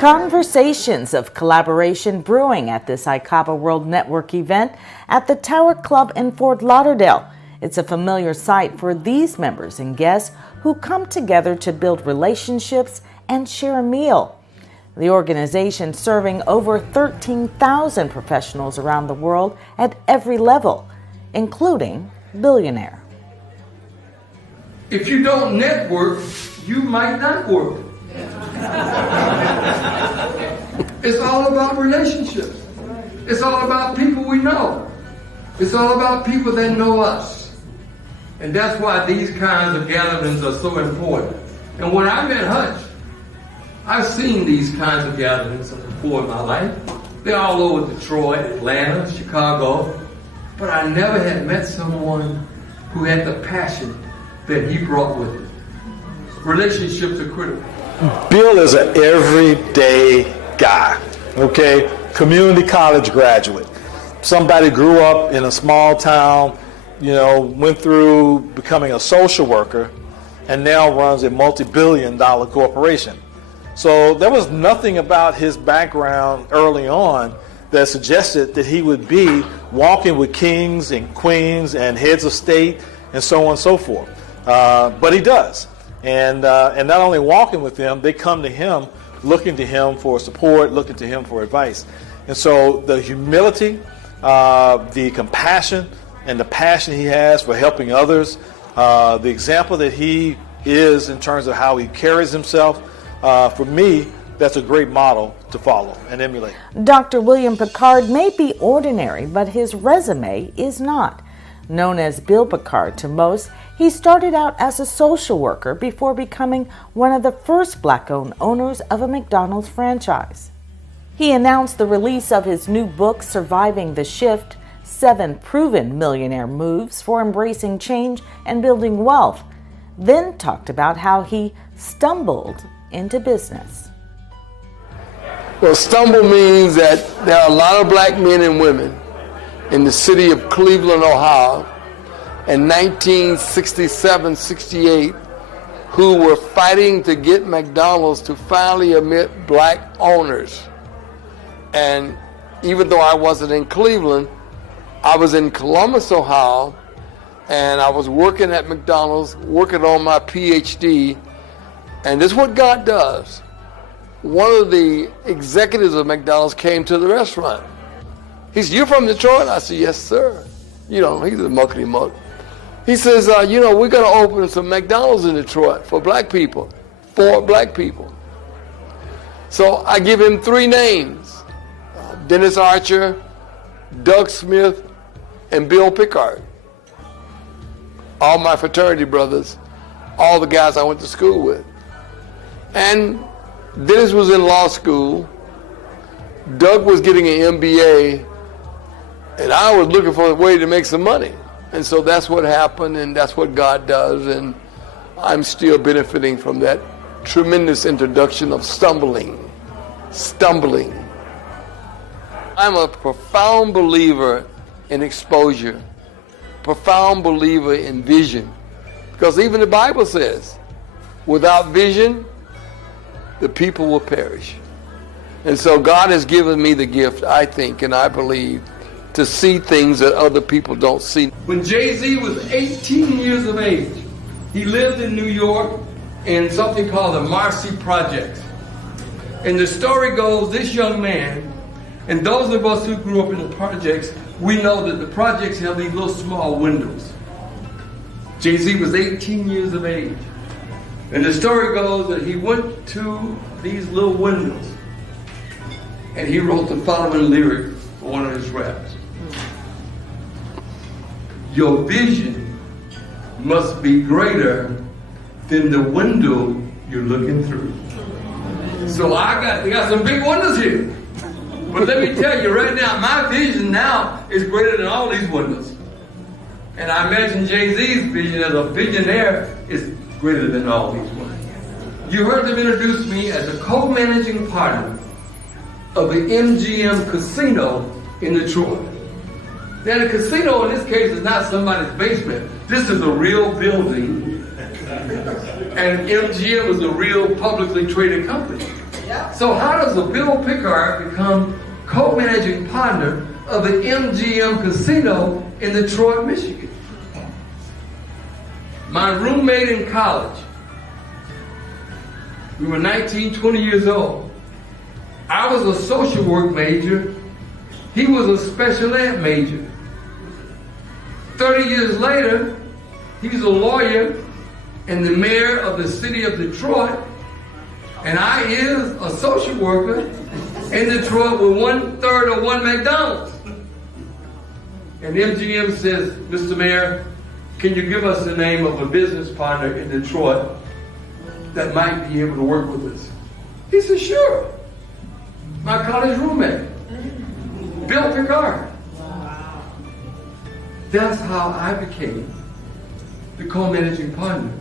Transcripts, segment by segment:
Conversations of collaboration brewing at this ICABA World Network event at the Tower Club in Fort Lauderdale. It's a familiar sight for these members and guests who come together to build relationships and share a meal. The organization serving over 13,000 professionals around the world at every level, including billionaire. If you don't network, you might not work. It's all about relationships. It's all about people we know. It's all about people that know us. And that's why these kinds of gatherings are so important. And when I met Hutch, I've seen these kinds of gatherings before in my life. They're all over Detroit, Atlanta, Chicago. But I never had met someone who had the passion that he brought with him. Relationships are critical. Bill is an everyday guy, okay? Community college graduate. Somebody grew up in a small town, went through becoming a social worker, and now runs a multi-billion-dollar corporation. So there was nothing about his background early on that suggested that he would be walking with kings and queens and heads of state and so on and so forth. But he does. And not only walking with them, they come to him, looking to him for support, looking to him for advice. And so the humility, the compassion, and the passion he has for helping others, the example that he is in terms of how he carries himself, for me, that's a great model to follow and emulate. Dr. William Pickard may be ordinary, but his resume is not. Known as Bill Pickard to most, he started out as a social worker before becoming one of the first Black-owned owners of a McDonald's franchise. He announced the release of his new book, Surviving the Shift, 7 Proven Millionaire Moves for Embracing Change and Building Wealth, then talked about how he stumbled into business. Well, stumble means that there are a lot of black men and women in the city of Cleveland, Ohio, in 1967-68, who were fighting to get McDonald's to finally admit black owners. And even though I wasn't in Cleveland, I was in Columbus, Ohio, and I was working at McDonald's, working on my PhD, and this is what God does. One of the executives of McDonald's came to the restaurant. He said, "You from Detroit?" I said, "Yes, sir." He's a muckety muck. He says, we're going to open some McDonald's in Detroit for black people, for black people. So I give him 3 names, Dennis Archer, Doug Smith, and Bill Pickard. All my fraternity brothers, all the guys I went to school with. And Dennis was in law school, Doug was getting an MBA, and I was looking for a way to make some money. And so that's what happened, and that's what God does, and I'm still benefiting from that tremendous introduction of stumbling. I'm a profound believer in exposure, profound believer in vision, because even the Bible says, without vision, the people will perish. And so God has given me the gift, I think, and I believe, to see things that other people don't see. When Jay-Z was 18 years of age, he lived in New York in something called the Marcy Projects. And the story goes, this young man, and those of us who grew up in the projects, we know that the projects have these little small windows. Jay-Z was 18 years of age. And the story goes that he went to these little windows and he wrote the following lyric for one of his raps. Your vision must be greater than the window you're looking through. So we got some big windows here. But let me tell you right now, my vision now is greater than all these windows. And I imagine Jay-Z's vision as a billionaire is greater than all these windows. You heard them introduce me as a co-managing partner of the MGM Casino in Detroit. Now the casino in this case is not somebody's basement. This is a real building. And MGM is a real publicly traded company. So how does a Bill Pickard become co-managing partner of the MGM Casino in Detroit, Michigan? My roommate in college, we were 19, 20 years old. I was a social work major. He was a special ed major. 30 years later, he's a lawyer and the mayor of the city of Detroit, and I is a social worker in Detroit with 1/3 of one McDonald's. And MGM says, Mr. Mayor, can you give us the name of a business partner in Detroit that might be able to work with us? He said, sure. My college roommate, Bill Pickard. That's how I became the co-managing partner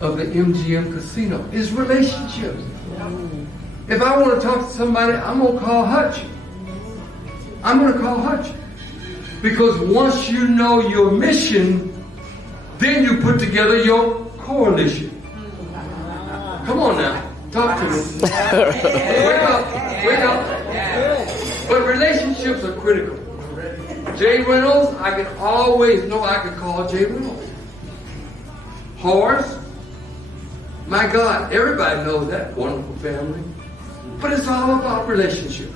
of the MGM Casino. It's relationships. If I want to talk to somebody, I'm going to call Hutch. I'm going to call Hutch. Because once you know your mission, then you put together your coalition. Come on now, talk to me. Wake up, wake up. But relationships are critical. Jay Reynolds, I can always know I can call Jay Reynolds. Horace, my God, everybody knows that wonderful family. But it's all about relationships.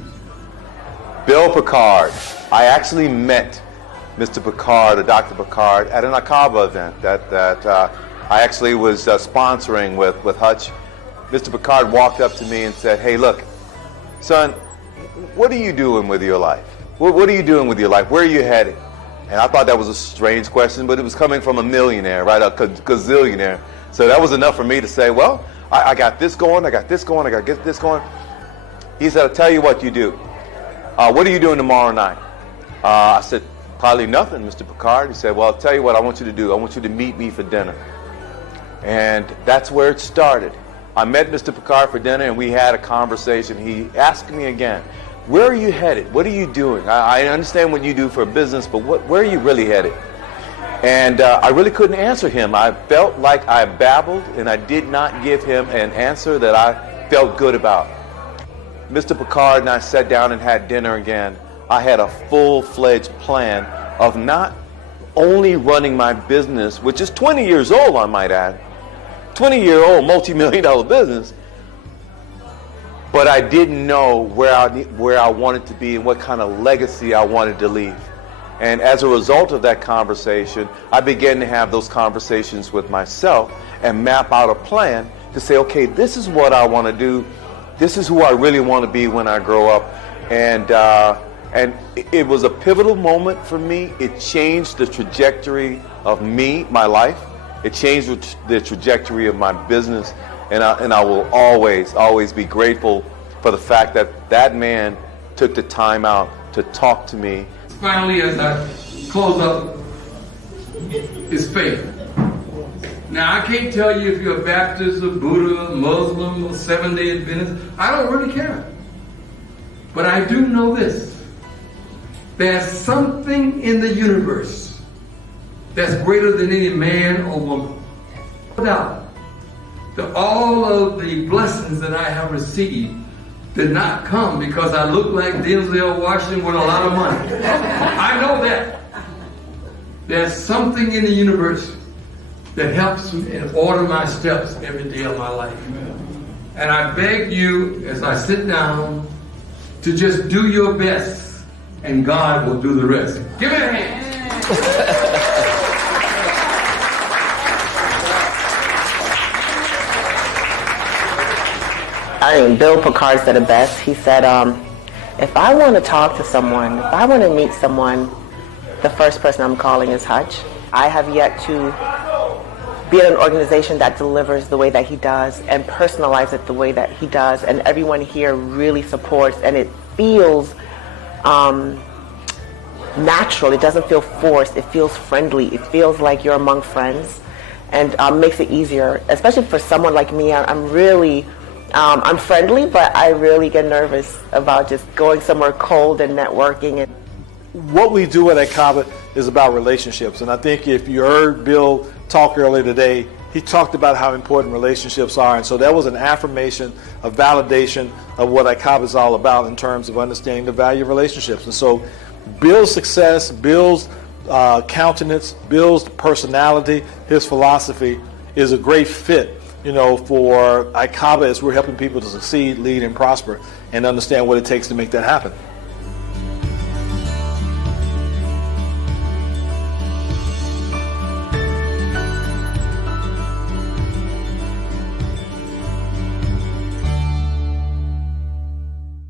Bill Pickard. I actually met Mr. Pickard, or Dr. Pickard, at an ICABA event that I actually was sponsoring with Hutch. Mr. Pickard walked up to me and said, hey, look, son, what are you doing with your life? What are you doing with your life? Where are you headed? And I thought that was a strange question, but it was coming from a millionaire, right? A gazillionaire. So that was enough for me to say, well, I got this going, I got this going, I got this going. He said, I'll tell you what you do. What are you doing tomorrow night? I said, probably nothing, Mr. Pickard. He said, well, I'll tell you what I want you to do. I want you to meet me for dinner. And that's where it started. I met Mr. Pickard for dinner, and we had a conversation. He asked me again, where are you headed? What are you doing? I understand what you do for a business, but where are you really headed? And I really couldn't answer him. I felt like I babbled, and I did not give him an answer that I felt good about. Mr. Pickard and I sat down and had dinner again. I had a full-fledged plan of not only running my business, which is 20 years old, I might add, 20-year-old multi-million-dollar business, but I didn't know where I wanted to be and what kind of legacy I wanted to leave. And as a result of that conversation, I began to have those conversations with myself and map out a plan to say, okay, this is what I want to do. This is who I really want to be when I grow up. And it was a pivotal moment for me. It changed the trajectory of me, my life. It changed the trajectory of my business. And I will always be grateful for the fact that that man took the time out to talk to me. Finally, as I close up, is faith. Now, I can't tell you if you're a Baptist, or Buddha, Muslim, or Seventh-day Adventist. I don't really care. But I do know this. There's something in the universe that's greater than any man or woman. No doubt that all of the blessings that I have received did not come because I look like Denzel Washington with a lot of money. I know that. There's something in the universe that helps me and order my steps every day of my life. And I beg you, as I sit down, to just do your best, and God will do the rest. Give me a hand. Bill Pickard said it best. He said, if I want to talk to someone, if I want to meet someone, the first person I'm calling is Hutch. I have yet to be in an organization that delivers the way that he does and personalize it the way that he does, and everyone here really supports, and it feels natural. It doesn't feel forced. It feels friendly. It feels like you're among friends, and makes it easier, especially for someone like me. I'm friendly, but I really get nervous about just going somewhere cold and networking. And what we do at ICABA is about relationships. And I think if you heard Bill talk earlier today, he talked about how important relationships are. And so that was an affirmation, a validation of what ICABA is all about in terms of understanding the value of relationships. And so Bill's success, Bill's countenance, Bill's personality, his philosophy is a great fit, for ICABA as we're helping people to succeed, lead, and prosper, and understand what it takes to make that happen.